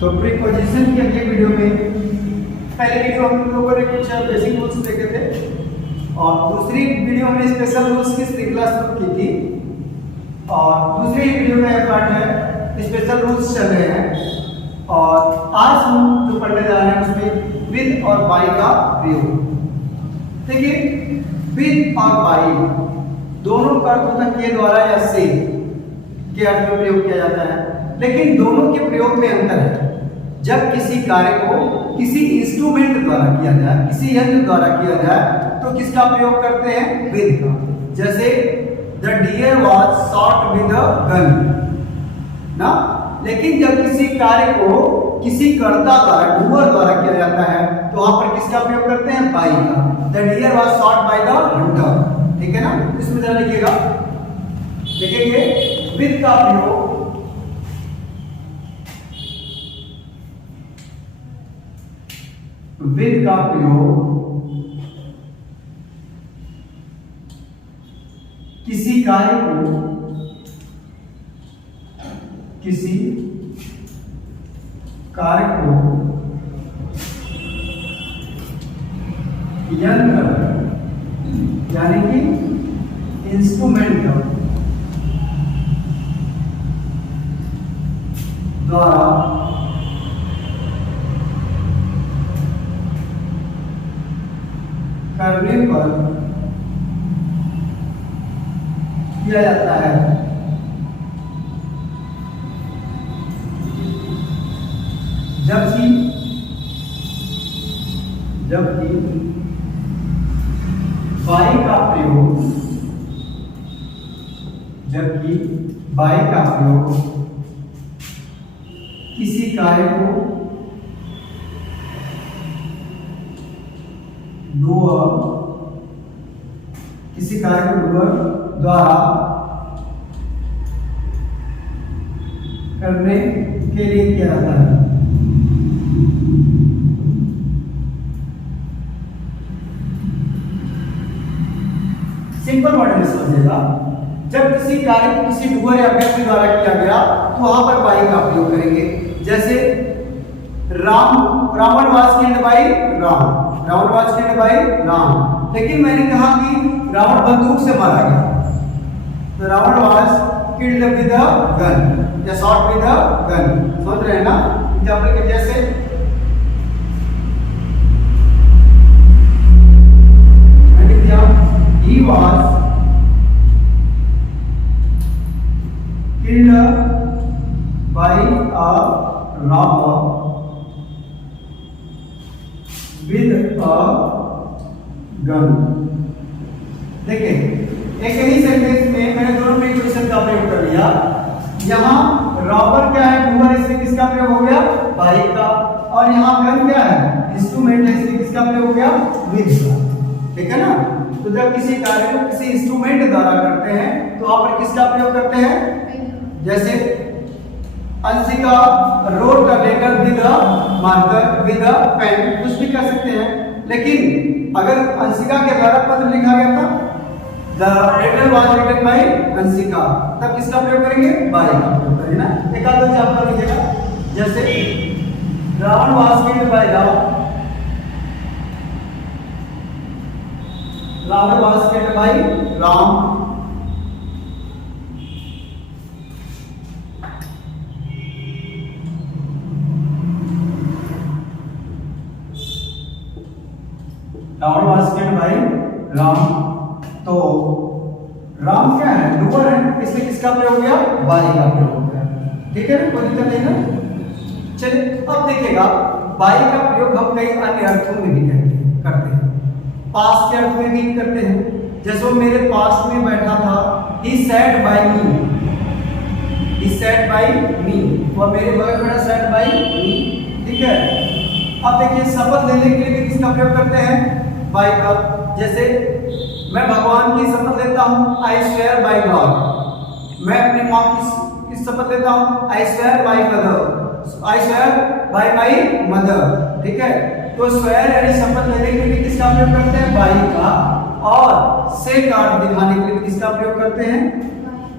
तो प्रीपोजिशन की अगली वीडियो में, पहले वीडियो हम लोगों ने कुछ बेसिक रूल्स देखे थे और दूसरी वीडियो में स्पेशल रूल्स की श्रृंखला शुरू की थी और दूसरी वीडियो में पार्ट है स्पेशल रूल्स चल रहे हैं। और आज हम जो पढ़ने जा रहे हैं उसमें विद और बाय का प्रयोग। देखिए, विद और बाय दोनों का अर्थ होता है के द्वारा या से के अर्थ में प्रयोग किया जाता है, लेकिन दोनों के प्रयोग में अंतर है। जब किसी कार्य को किसी इंस्ट्रूमेंट द्वारा किया जाए, किसी यंत्र द्वारा किया जाए, तो किसका प्रयोग करते हैं? विद का। जैसे the deer was shot with a gun ना। लेकिन जब किसी कार्य को किसी कर्ता द्वारा, डूअर द्वारा किया जाता है, तो वहां पर किसका प्रयोग करते हैं? बाय का। The deer was shot by the hunter, ठीक है ना। इसमें जरा लिखिएगा, देखेंगे विद का प्रयोग किसी कार्य को यंत्र यानी कि इंस्ट्रूमेंट द्वारा करने पर किया जाता है। जबकि बाय का प्रयोग किसी कार्य को डूअर द्वारा करने के लिए किया जाता है। सिंपल वर्ड में समझिएगा, जब किसी कार्य को किसी डूअर या व्यक्ति द्वारा किया गया तो वहां पर बाय का प्रयोग करेंगे। जैसे Ravan was killed by Ram, लेकिन मैंने कहा कि रावण बंदूक से मारा गया, तो Ravan was killed with a gun या शॉट विद अ गन। समझ रहे हैं ना एग्जांपल के जैसे मैंने दिया he was killed by a robber with a gun। देखिए, एक ही सेंटेंस में मैंने दोनों में इक्वेशन का प्रयोग कर लिया। यहाँ रॉबर क्या है? डूअर, इसमें किसका प्रयोग हो गया? बाय का। और यहाँ गन क्या है? इंस्ट्रूमेंट है, इसमें किसका प्रयोग हो गया? विद का। ठीक है ना। तो जब किसी कार्य को किसी इंस्ट्रूमेंट द्वारा करते हैं तो वहां पर किसका प्रयोग करते हैं? जैसे Anshika wrote the letter with a marker with a pen, कुछ भी कर सकते हैं। लेकिन अगर अंशिका के द्वारा पत्र लिखा गया था, the letter was written by Anshika, तब किसका प्रयोग करेंगे? बाय का प्रयोग करेंगे ना। एक आध एग्जांपल लिखिएगा, जैसे Ravan was killed by Ram was killed by Ram। Ravan was killed by Ram। तो राम क्या है? डूअर है, इसलिए किसका प्रयोग हो गया? बाय का प्रयोग हो गया। ठीक है ना, कोई दिक्कत नहीं ना। चलिए अब देखिएगा, बाय का प्रयोग हम कई अन्य अर्थों में भी करते हैं। पास्ट के अर्थ में भी करते हैं। जैसे वो मेरे पास में बैठा था, he sat by me, और मेरे बगल में बैठा sat by me। ठीक है। अब देखिए, शपथ लेने के लिए किसका प्रयोग करते हैं? बाय का। जैसे मैं भगवान की शपथ लेता हूँ, I swear by God। मैं अपनी माँ की शपथ लेता हूँ, I swear by my mother। ठीक है। तो स्वेयर यानी शपथ लेने के लिए किसका प्रयोग करते हैं? बाय का। और से कार्ड दिखाने के लिए किसका प्रयोग करते हैं?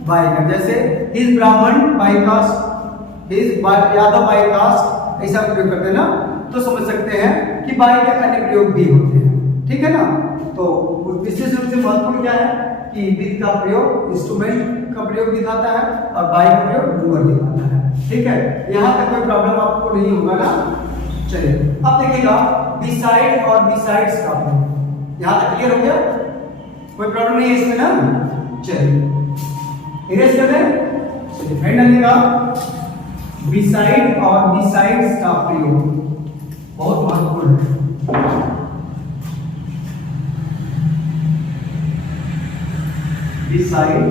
बाय का। जैसे is Brahmin by caste, Yadav by caste ऐसा प्रयोग करते हैं ना, तो समझ सकते हैं कि बाय के अन्य प्रयोग भी होते हैं। ठीक है ना। तो विशेष रूप से महत्वपूर्ण क्या है कि विद का प्रयोग इंस्ट्रूमेंट का प्रयोग दिखाता है और बाय का प्रयोग डूअर दिखाता है। ठीक है, यहाँ तक कोई प्रॉब्लम आपको नहीं होगा ना। चलिए अब देखिएगा बिसाइड और बिसाइड्स का प्रयोग। यहाँ तक क्लियर हो गया, कोई प्रॉब्लम नहीं है इसमें ना। चलिए इरेज कर दें। चलिए फाइंड डालिएगा बिसाइड और बिसाइड्स का प्रयोग बहुत महत्वपूर्ण है। बिसाइड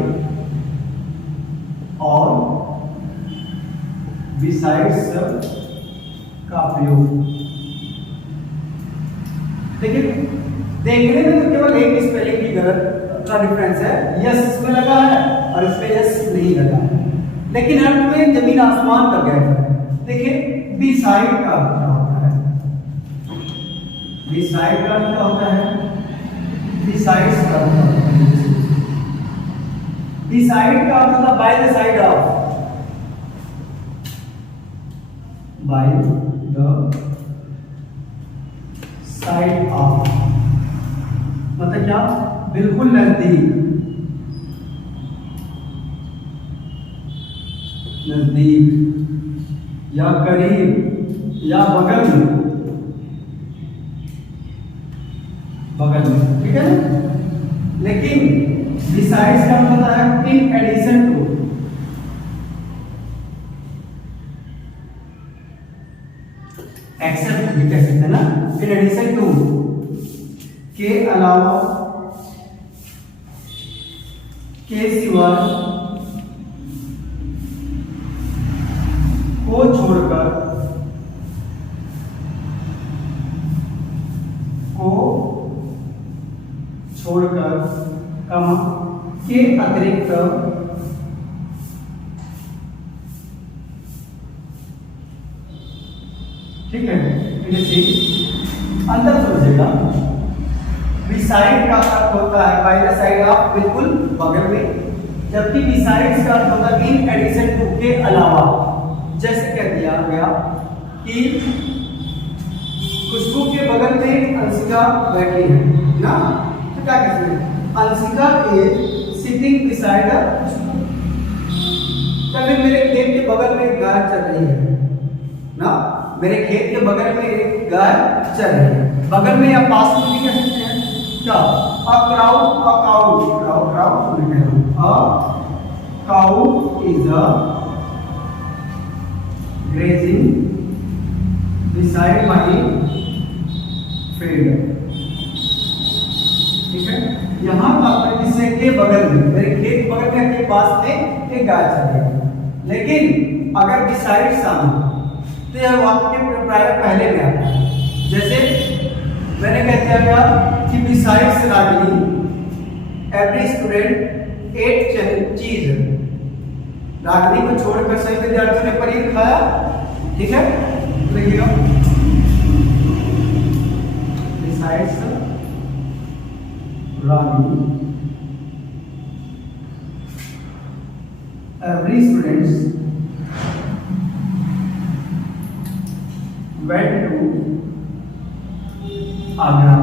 और बिसाइड्स का प्रयोग देखिए, देखने में तो केवल एक स्पेलिंग की गलत का डिफरेंस है, यस इसमें लगा है और इसमें यस नहीं लगा है, लेकिन अर्थ में जमीन आसमान का गैप है। देखिए बिसाइड का अर्थ क्या होता है, बिसाइड का अर्थ क्या होता है, बिसाइड्स का अर्थ क्या होता है। बिसाइड का अर्थ होता है by the side of, by the side of मतलब क्या, बिल्कुल नजदीक, नजदीक या करीब या बगल में, बगल में। ठीक है, लेकिन बिसाइड्स का मतलब है इन एडिशन टू, एक्सेप्ट भी कह सकते हैं ना, इन एडिशन टू के अलावा, के सिवाय, को छोड़कर, को छोड़कर, कमा के अतिरिक्त, ठीक है। अंदर समझेगा, बिसाइड का अर्थ होता है बाय द साइड ऑफ, बिल्कुल बगल में, जबकि बिसाइड्स का अर्थ होता है इन एडिशन टू, के अलावा। जैसे कह दिया गया कि खुशबू के बगल में अंशिका बैठी है ना, तो क्या कहते हैं, अंशिका इज सिटिंग बिसाइड खुशबू। कभी मेरे खेत के बगल में एक गाय चल रही है ना, मेरे खेत के बगल में एक गाय चल रही है, बगल में या पास में भी कह सकते हैं क्या, a cow, a cow, cow cow सुन कह रहा हूं, a cow is a grazing beside my field. ठीक है, यहाँ पर किससे के बगल में, मेरे खेत बगल में के पास में एक गाय चल रही है, लेकिन अगर बिसाइड सामने तो यह वाक्य प्राय पहले में आता है। जैसे मैंने कह दिया गया कि besides Ragini every student at चीज, रागिनी को छोड़कर सभी विद्यार्थियों ने पनीर खाया। ठीक है, देखिएगा besides Ragini every students went to Agra.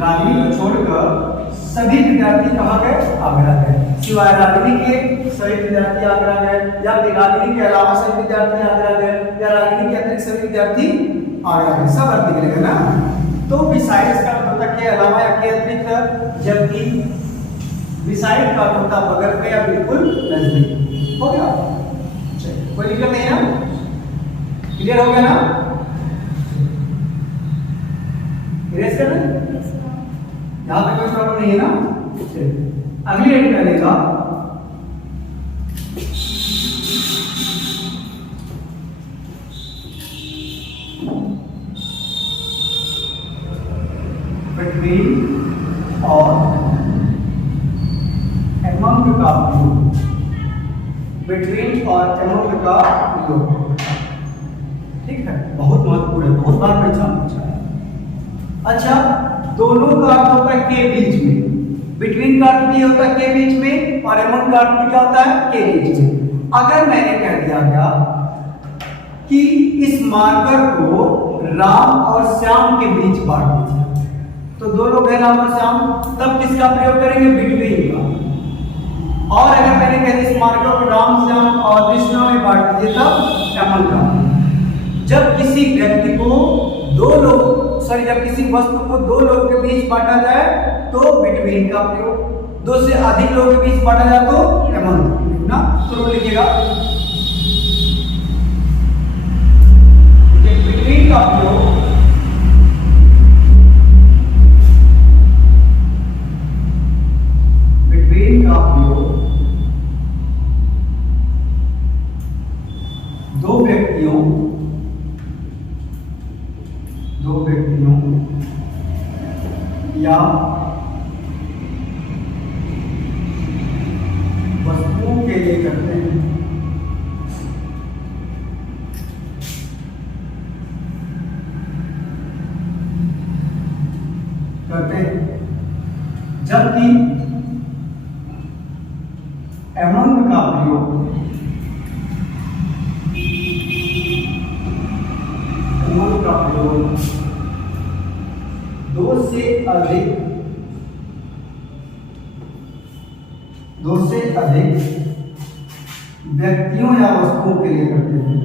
Ragini को छोड़कर सभी विद्यार्थी कहाँ गए, आगरा गए। सिवाय रागिनी के सभी विद्यार्थी आगरा गए, या रागिनी के अलावा सभी विद्यार्थी आगरा गए, या रागिनी के अतिरिक्त सभी विद्यार्थी आगरा गए, सब अर्थ निकलेगा ना। तो बिसाइड्स का मतलब के अलावा या के अतिरिक्त, जबकि बिसाइड का मतलब बगल में या बिल्कुल नजदीक। हो गया, चलिए कोई दिक्कत नहीं है, क्लियर हो गया ना। इरेज कर दें, यहाँ पे कोई प्रॉब्लम नहीं है ना। अगली हेडिंग डालेगा बिटवीन और एमंग का प्रयोग, बिटवीन और एमंग का प्रयोग। ठीक है, बहुत महत्वपूर्ण है, बहुत बार पहचान पूछा है। अच्छा, दोनों का अर्थ होता है के बीच में, बिटवीन का अर्थ भी होता है के बीच में, और एमंग का अर्थ भी क्या होता है, के बीच में। अगर मैंने कह दिया गया कि इस मार्कर को राम और श्याम के बीच बांट दीजिए, तो दो लोग हैं राम और श्याम, तब किसका प्रयोग करेंगे? बिटवीन का। और अगर मैंने कह दिया इस मार्कर को राम, श्याम और कृष्णा में बांट दीजिए, तब एमन का। जब किसी व्यक्ति को जब किसी वस्तु को दो लोगों के बीच बांटा जाए तो बिटवीन का प्रयोग, दो से अधिक लोगों के बीच बांटा जाए तो एमन ना। तो लिखिएगा बिटवीन का प्रयोग दो व्यक्तियों या वस्तुओं के लिए करते हैं। जबकि एमंग का प्रयोग दो से अधिक व्यक्तियों या वस्तुओं के लिए करते हैं।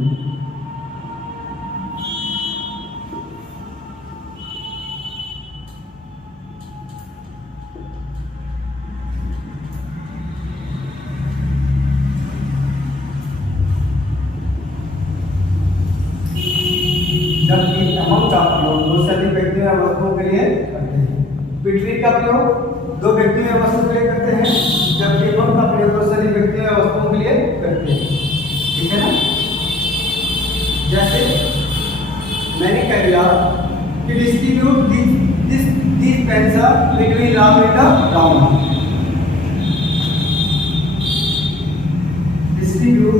जबकि एमंग का प्रयोग दो से अधिक व्यक्तियों या वस्तुओं के लिए करते हैं। बिटवीन का प्रयोग दो व्यक्तियों या वस्तुओं के लिए करते हैं, जबकि एमंग का प्रयोग दो से अधिक व्यक्तियों या वस्तुओं के लिए करते हैं। ठीक है ना। जैसे मैंने कह दिया कि distribute this pencil between Ram and Ravan. Distribute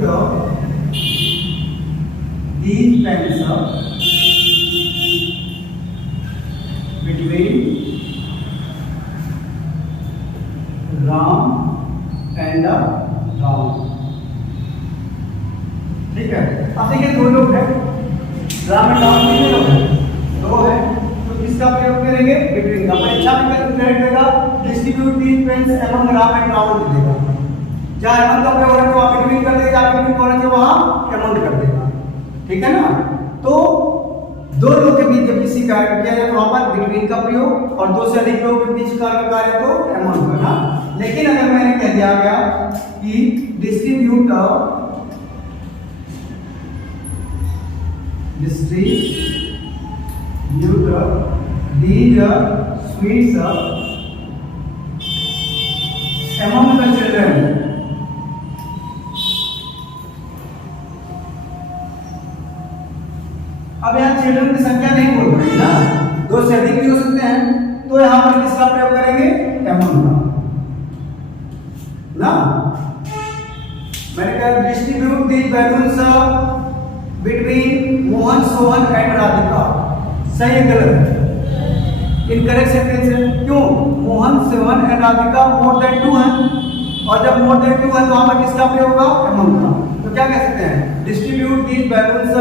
these pencils between Ram and Ravan। ठीक है। अब देखिए दो लोग हैं, राम एंड रावण कितने लोग हैं? दो हैं, तो किसका प्रयोग करेंगे? बिटवीन का। परीक्षा में करेक्ट देगा distribute these pens among Ram and Ravan देगा। जहाँ एमंग का प्रयोग है वहाँ बिटवीन कर देगा, जहाँ बिटवीन होना चाहिए वहाँ एमंग कर देगा। ठीक है ना। तो दो लोग के बीच जब किसी कार्य किया जाए तो वहां पर बिटवीन का प्रयोग, और दो से अधिक लोगों के बीच का कार्य तो एमंग का ना। लेकिन अगर मैंने कह दिया गया कि distribute these sweets among the children, अब यहाँ चिल्ड्रन की संख्या नहीं बोल रही ना, दो से अधिक भी हो सकते हैं, तो यहाँ पर किसका प्रयोग करेंगे? एमंग का ना। मैंने कहा distribute these balloons between Mohan, Sohan and Radhika. सही है गलत है? इनकरेक्ट सेंटेंस है। क्यों? Mohan, Sohan and Radhika more than 2 हैं, और जब मोर देन 2 है तो वहां पर किसका प्रयोग होगा? एमंग का। तो क्या कह सकते हैं? Distribute these balloons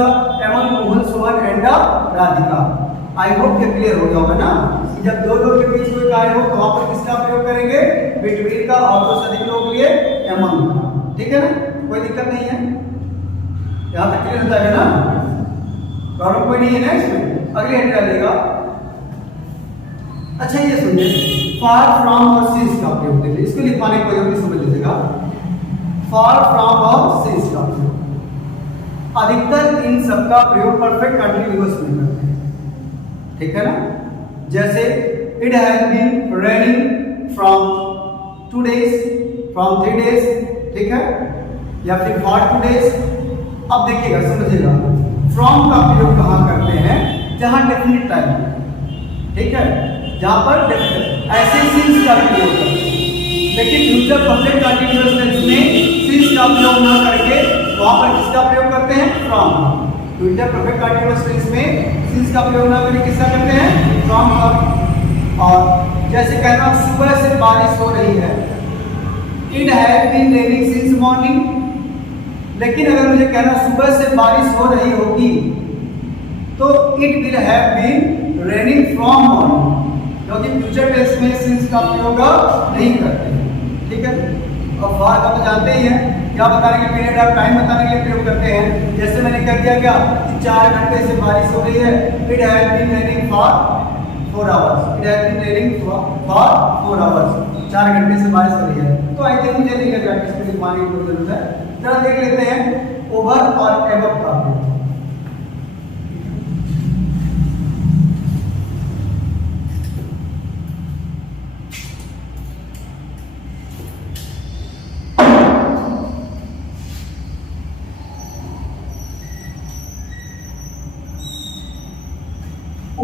among Mohan, Sohan and Radhika. I hope ये क्लियर हो गया होगा ना। जब दो लोग के बीच कोई कार्य हो तो वहां पर किसका प्रयोग करेंगे? बिटवीन का, और दो से अधिक लोगों के लिए एमंग का। ठीक है ना, कोई दिक्कत नहीं है, यहाँ तक क्लियर होता है ना। प्रॉब्लम कोई नहीं है ना इसमें। अगली हेड डालेगा। अच्छा ये सुनिए, फार फ्रॉम और सिंस का प्रयोग देखिए, इसको लिखवाने को जल्दी समझ लीजिएगा। फार फ्रॉम और सिंस का प्रयोग, अधिकतर इन सबका प्रयोग परफेक्ट कंटिन्यूअस में करते हैं। ठीक है ना। जैसे it has been raining from 2 days, from 3 days। ठीक है, या फिर फॉर 2 days। अब देखिएगा, समझिएगा, फ्रॉम का प्रयोग कहाँ करते हैं? जहां डेफिनेट टाइम है। ठीक है, जहां पर डेफिनेट, ऐसे सिंस का प्रयोग करते हैं। लेकिन फ्यूचर परफेक्ट कंटिन्यूअस टेंस में सिंस का प्रयोग ना करके वहां पर किसका प्रयोग करते हैं? From. Future perfect continuous tense में सिंस का प्रयोग ना करके किसका करते हैं? फ्रॉम का। और जैसे कहना सुबह से बारिश हो रही है, it has been raining since morning. लेकिन अगर मुझे कहना सुबह से बारिश हो रही होगी तो it will have been raining from morning, क्योंकि फ्यूचर टेंस में सिंस का प्रयोग नहीं करते। ठीक है, अब फॉर का तो जानते ही हैं, क्या बताने के पीरियड ऑफ टाइम बताने के लिए प्रयोग करते हैं। जैसे मैंने कह दिया क्या कि 4 घंटे से बारिश हो रही है, it has been raining for 4 hours, it has been raining for 4 hours, 4 घंटे से बारिश हो रही है। तो आई थिंक मुझे नहीं लग रहा कि इसमें लिखवाने की जरूरत है। जरा देख लेते हैं ओवर और एबव का प्रयोग।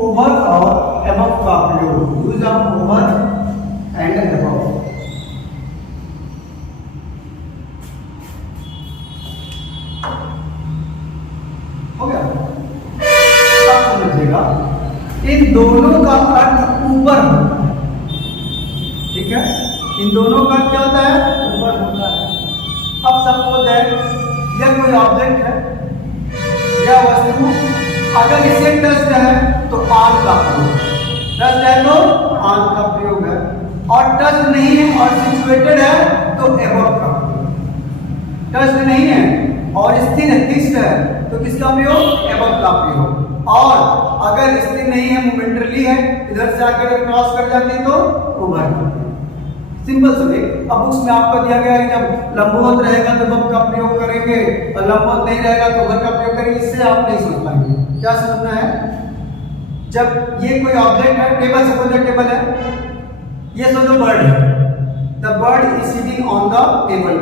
ओवर और एबव का प्रयोग, use of over and above. हो गया, अब समझिएगा इन दोनों का अर्थ ऊपर होता है। ठीक है, इन दोनों का क्या होता है, ऊपर होता है। अब सपोज है यह कोई ऑब्जेक्ट है या वस्तु, अगर इसे टच है तो ऑन का प्रयोग, टच है तो ऑन का प्रयोग है, और टच नहीं है और सिचुएटेड है तो एबव का प्रयोग। टच नहीं है और स्थिर है, फिक्स्ड है तो किसका प्रयोग, एबव का प्रयोग। और अगर स्थिर नहीं है, मोमेंटरी है, इधर से आकर क्रॉस कर जाती है तो ओवर का प्रयोग। सिंपल से। अब बुक्स में आपको दिया गया है जब लंबवत रहेगा तो एबव का प्रयोग करेंगे और लंबवत नहीं रहेगा तो ओवर का प्रयोग करेंगे। इससे आप नहीं समझ पाएंगे। क्या समझना है, जब ये कोई ऑब्जेक्ट है, टेबल सपोज टेबल है, ये समझो बर्ड है, the bird is sitting on the table,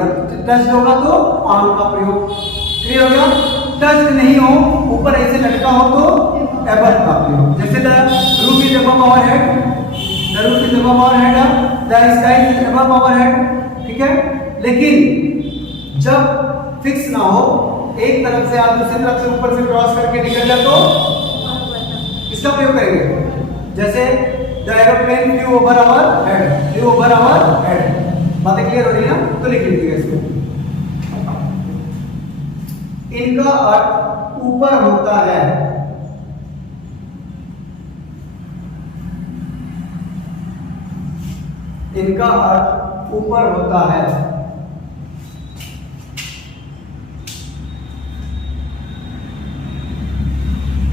touch होगा तो ऑन का प्रयोग। क्लियर हो गया, टच नहीं हो, ऊपर ऐसे लटका हो तो एबव का प्रयोग। जैसे the roof is above our head, the roof is above our head, the sky is above our head. ठीक है, लेकिन जब फिक्स ना हो, एक तरफ से आप दूसरी तरफ से ऊपर से क्रॉस करके निकल जाए तो इसका प्रयोग करेंगे। जैसे the aeroplane flew over our head, flew over our head. बातें क्लियर हो रही है ना, तो लिख लीजिएगा इसको। इनका अर्थ ऊपर होता है। इनका अर्थ ऊपर होता है।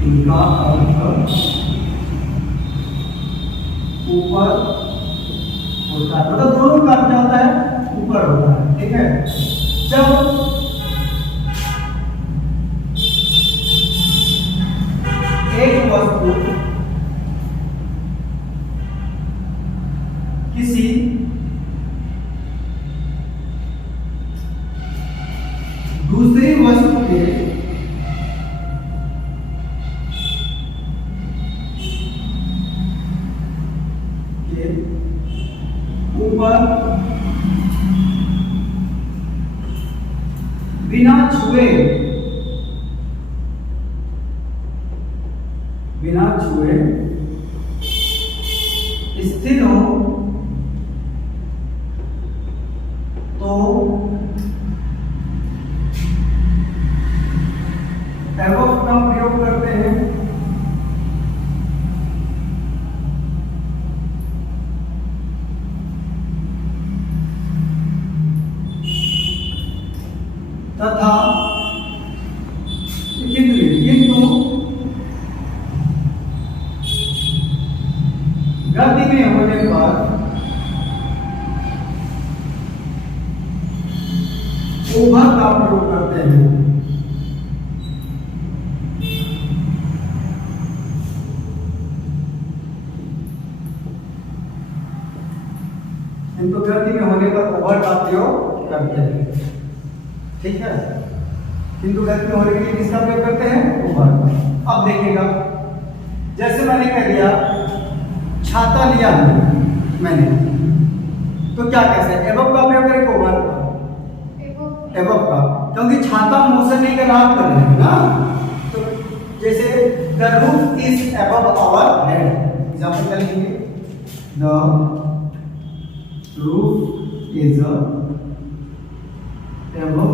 इनका अर्थ ऊपर होता है, मतलब दोनों का क्या होता है, ऊपर होता है। ठीक है, जब एक वस्तु किसी दूसरी वस्तु के ऊपर बिना छुए स्थिर हो तो एबव का प्रयोग करते हैं। तथा किंतु गति में होने पर ओवर का प्रयोग करते हैं। किंतु गति में होने पर ओवर का प्रयोग करते हैं। ठीक है, किंतु गति में होने के लिए किसका प्रयोग करते हैं, ओवर का। अब देखिएगा, जैसे मैंने कह दिया छाता लिया मैंने, तो क्या कैसे एबव का प्रयोग करें, ओवर का, एबव का, क्योंकि छाता मोशन नहीं कर रहा कर रहे हैं ना। तो जैसे the roof is above our head, example क्या लिखेंगे, the roof is above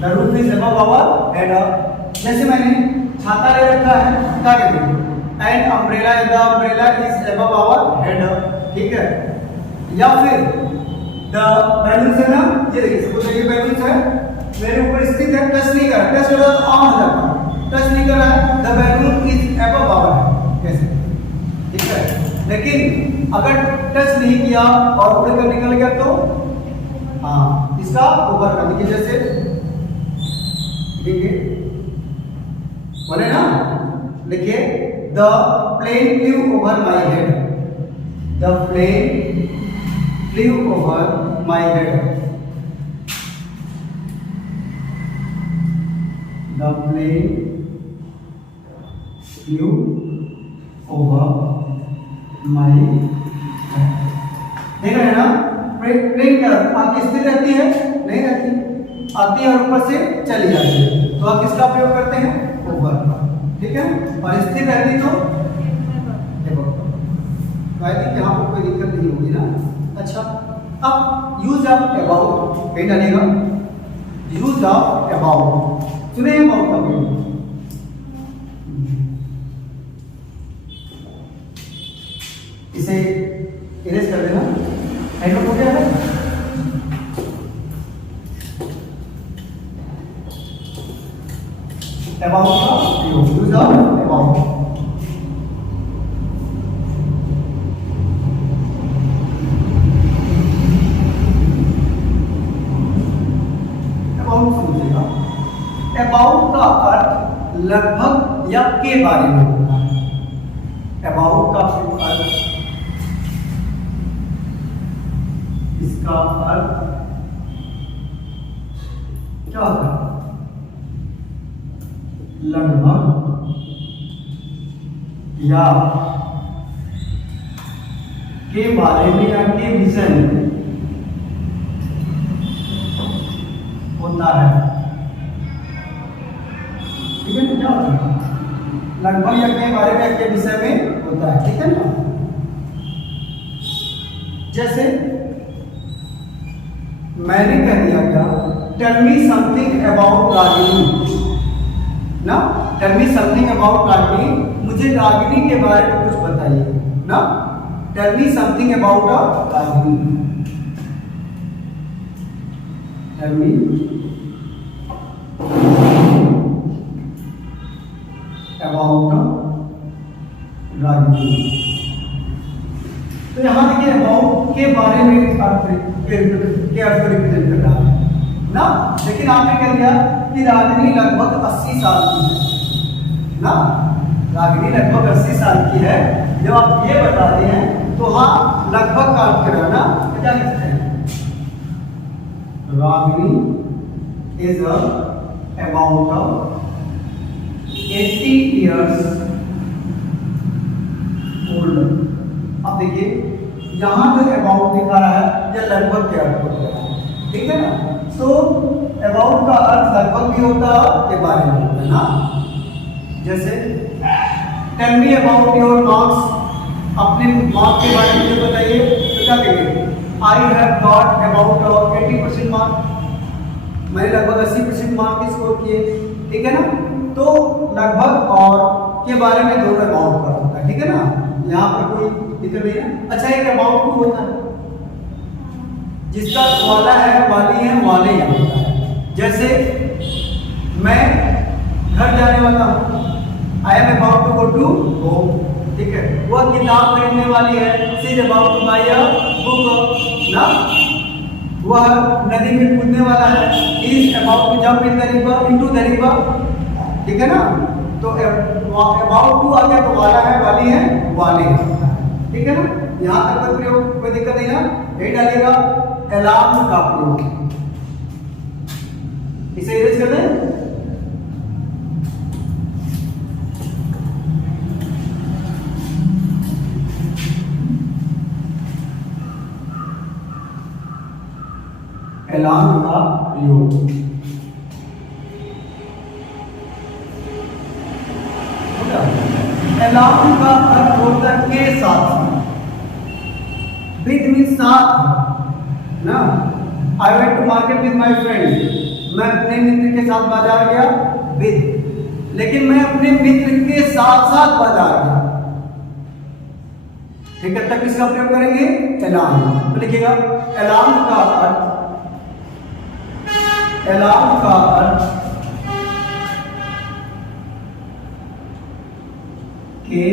the roof is above our head. जैसे मैंने छाता ले रखा है, क्या कहते हैं, an umbrella, the umbrella is above our head, ठीक है। या फिर द बैलून्स है ना, ये देखिए सपोज ये बैलून्स है, मेरे ऊपर स्थित है, टच नहीं कर रहा, टच हो जाता ऑन हो जाता, टच नहीं कर रहा है, the balloon is above our head, कैसे, ठीक है। लेकिन अगर टच नहीं किया और उड़कर निकल गया तो हाँ, इसका ऊपर कर दीजिए, जैसे देखिए बोले ना, लिखिए the plane flew over my head, the plane flew over my head, the plane flew over my head. देख रहे हैं ना, प्लेन क्या आपकी स्थिर रहती है, नहीं रहती, आती है और ऊपर से चली जाती है, तो आप किसका प्रयोग करते हैं, ऊपर का, ठीक है। और स्थिर रहती तो यहाँ पर कोई दिक्कत नहीं होगी ना। अच्छा, अब यूज ऑफ अबाउट कहीं डालेगा, यूज ऑफ अबाउट, सुने अबाउट का प्रयोग, इसे इरेज कर देना, एंड हो गया है। अबाउट का प्रयोग, यूज ऑफ अबाउट, अबाउट का अर्थ लगभग या के बारे में होता है। अबाउट का अर्थ, इसका अर्थ क्या होता है, लगभग या के बारे में या के विषय में होता है, ठीक है। क्या होता है, लगभग या के बारे में या के विषय में होता है, ठीक है ना। जैसे मैंने कह दिया क्या, tell me something about Ragini ना, tell me something about Ragini, मुझे रागिनी के बारे में कुछ बताइए ना, tell me something about Ragini, tell me about Ragini. तो यहाँ देखिए अबाउट के बारे में अर्थ रिप्रेजेंट कर रहा है ना, लेकिन आपने कह दिया कि रागिनी लगभग 80 साल की है ना, रागिनी लगभग 80 साल की है। जब आप ये बताते हैं तो हाँ लगभग का अर्थ कर ना, तो क्या कहते हैं, Ragini is about 80 years old। अब देखिए यहाँ पे अबाउट दिखा रहा है या लगभग क्या अर्थ होता है, ठीक है ना। तो अबाउट का अर्थ लगभग भी होता है के बारे में होता है ना। जैसे tell me about your marks, अपने मार्क्स के बारे में बताइए, तो क्या कहेंगे, I have got about 80% mark, मैंने लगभग 80% मार्क स्कोर किए, ठीक है ना। तो लगभग और के बारे में दोनों अबाउट का होता है, ठीक है ना, यहाँ पर कोई दिक्कत नहीं है। अच्छा, एक अबाउट टू होता है, जिसका वाला है, वाली है, वाले ही होता है। जैसे मैं घर जाने वाला हूँ, I am about to go to home, ठीक है। वह किताब खरीदने वाली है, she is about to buy a book ना, वह नदी में कूदने वाला है, he is about to jump in the river, into the river, ठीक है ना। तो अबाउट टू आ गया तो वाला है, वाली है, वाले है, ठीक है ना। यहाँ तक का प्रयोग कोई दिक्कत नहीं है। यही डालिएगा अलार्म का प्रयोग, इसे इरेज कर दें। अलार्म का प्रयोग, अलार्म का अर्थ होता है के साथ, विद मीन साथ ना। I went to market with my friend, मैं अपने मित्र के साथ बाजार गया विद, लेकिन मैं अपने मित्र के साथ साथ बाजार गया, ठीक है, तब किसका प्रयोग करेंगे? एलॉन्ग। तो लिखिएगा एलॉन्ग का अर्थ के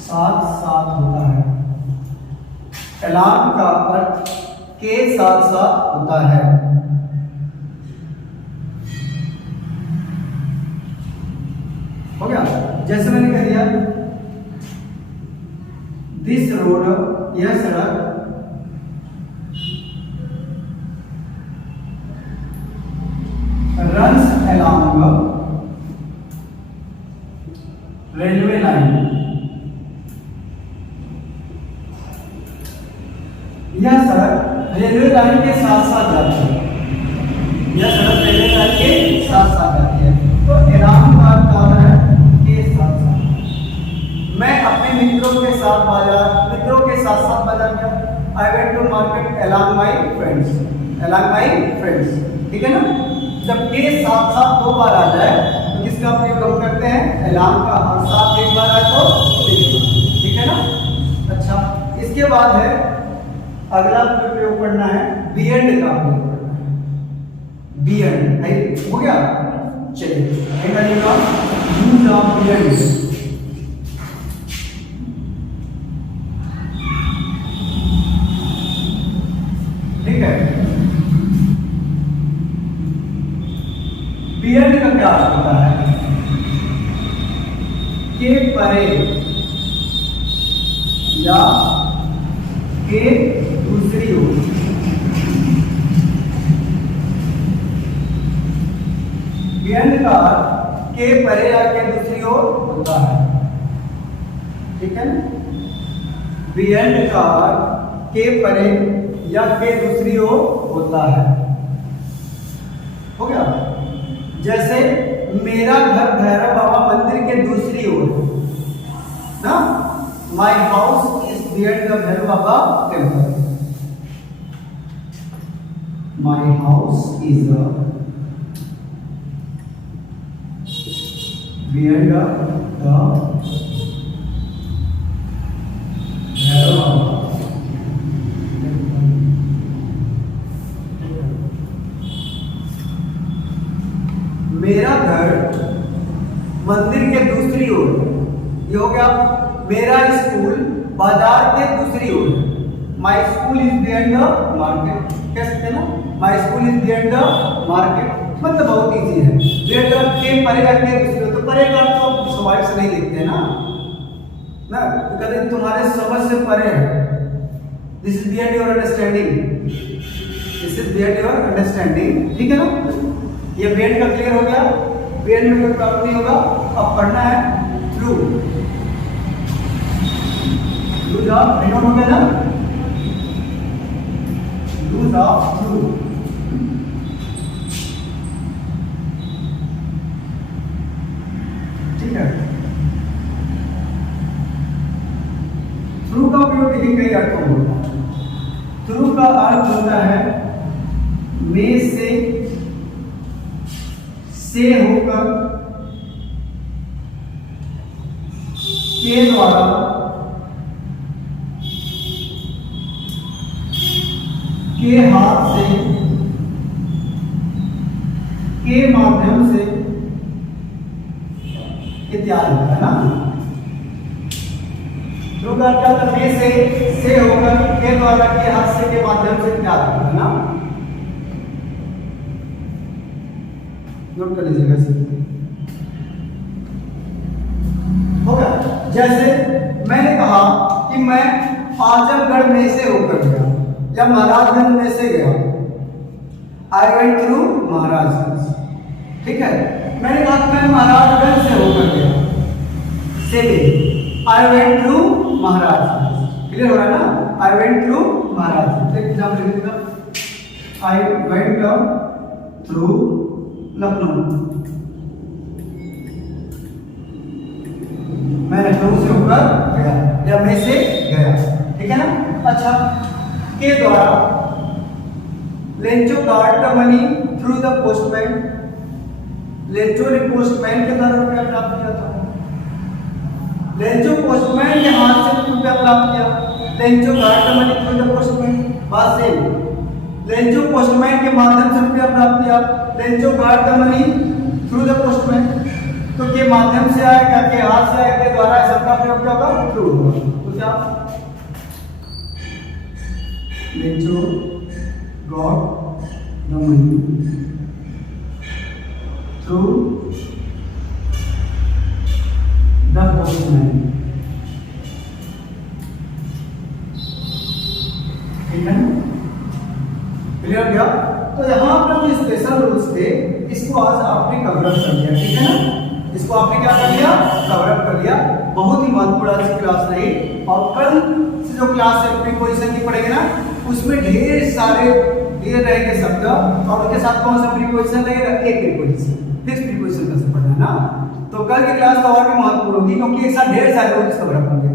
साथ साथ होता है। एलॉन्ग का अर्थ के साथ साथ होता है। हो गया? जैसे मैंने कह दिया दिस रोड, यह सड़क runs along रेलवे लाइन, यह सड़क रेलवे लाइन के साथ साथ जाती है। यह सड़क रेलवे लाइन के साथ साथ जाती है। तो एलॉन्ग का अर्थ है के साथ साथ। मैं अपने मित्रों के साथ बाजार गया। I went to market along my friends, ठीक है ना? जब के साथ साथ दो बार आ जाए तो किसका प्रयोग हम करते हैं? एलॉन्ग का। और साथ एक बार आए तो ठीक है ना? अच्छा, इसके बाद है अगला प्रयोग करना है बियॉन्ड का प्रयोग करना है। बियॉन्ड है, हो गया? चलिए यूज ऑफ बियॉन्ड। ठीक है, बियॉन्ड का क्या अर्थ होता है? के परे या के दूसरी ओर। बियॉन्ड का के परे या के दूसरी ओर होता है, ठीक है ना? बियॉन्ड का के परे या के दूसरी ओर होता है। हो गया? जैसे मेरा घर भैरव बाबा मंदिर के दूसरी ओर ना, my house is beyond the Bhairav Baba temple. My house is beyond the Bhairav Baba. मेरा घर मंदिर के दूसरी ओर, ये हो गया। मेरा स्कूल बाजार के दूसरी ओर। My school is beyond the market, कह सकते हैं ना? My school is beyond the market, मतलब बहुत इजी है। बियॉन्ड के परे का के दूसरी ओर, तो परे का तो स्वाभाविक से नहीं लिखते ना, तो कहते हैं तुम्हारे समझ से परे है। This is beyond your understanding, this is beyond your understanding, ठीक है ना? ये बियॉन्ड का क्लियर हो गया। बियॉन्ड में कोई प्रॉब्लम नहीं होगा। अब पढ़ना है थ्रू। यूज ऑफ रिनोट हो गया ना? Use of through. ठीक है, थ्रू का उपयोग देखिए कई अर्थों में होता है। थ्रू का अर्थ होता है में से होकर, के द्वारा, के हाथ से, के माध्यम से इत्यादि, है ना? जो क्या था? में से होकर, के द्वारा, के हाथ से, के माध्यम से इत्यादि, है ना? नोट कर लीजिएगा इसे। हो गया? जैसे मैंने कहा कि मैं आजमगढ़ में से होकर गया या महाराजगंज में से गया। आई वेंट थ्रू महाराजगंज, ठीक है? मैंने कहा कि मैं महाराजगंज से होकर गया, से I went through Maharajganj. Clear हो रहा है ना? I went through Maharajganj. एक एग्जाम्पल लिखिएगा, आई वेंट थ्रू लखनऊ। मैं लखनऊ से होकर गया या मैं से गया, ठीक है ना? अच्छा, के द्वारा Lencho guard the money through the postman. Lencho ने पोस्टमैन के द्वारा रुपया प्राप्त किया था। लेंचो पोस्टमैन के हाथ से रुपया प्राप्त किया। Lencho guard the money through the postman, बात सेम। लेंचो पोस्टमैन के माध्यम से रुपया प्राप्त किया। Lencho guard the money through the postman, तो के माध्यम से आएगा, के हाथ से आएगा, के द्वारा सबका प्रयोग क्या होगा, थ्रू होगा। तो क्या Lencho got the money through the postman, ठीक है ना, क्लियर गया। तो यहाँ पर जो स्पेशल रूल्स थे इसको आज आपने कवर अप कर लिया, ठीक है ना, इसको आपने क्या कर लिया, कवर अप कर लिया। बहुत ही महत्वपूर्ण आज की क्लास रही, और कल से जो क्लास है प्रीपोजिशन की पढ़ेंगे ना, उसमें ढेर सारे दिए रहेंगे शब्द, और उनके साथ कौन सा प्रीपोजिशन रहेगा, एक प्रीपोजिशन, फिक्स प्रीपोजिशन का से पढ़ना है ना। तो कल की क्लास तो और भी महत्वपूर्ण होगी, क्योंकि एक साथ ढेर सारे रूल्स कवर अप होंगे।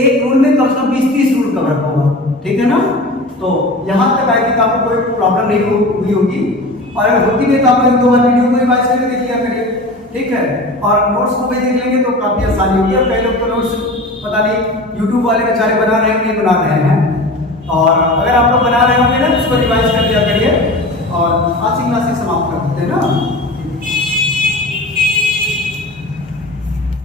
एक रूल में कम से कम 20-30 रूल कवर अप होगा, ठीक है ना। तो यहाँ तक आई थिंक आपको कोई प्रॉब्लम नहीं हुई होगी, और अगर होती है तो आप एक दो बार वीडियो को रिवाइज करके देख लिया करिए, ठीक है। और नोट्स को भी देख लेंगे तो काफी आसानी होगी। और कई लोग तो नोट्स पता नहीं यूट्यूब वाले बेचारे बना रहे हैं, नहीं बना रहे हैं, और अगर आप लोग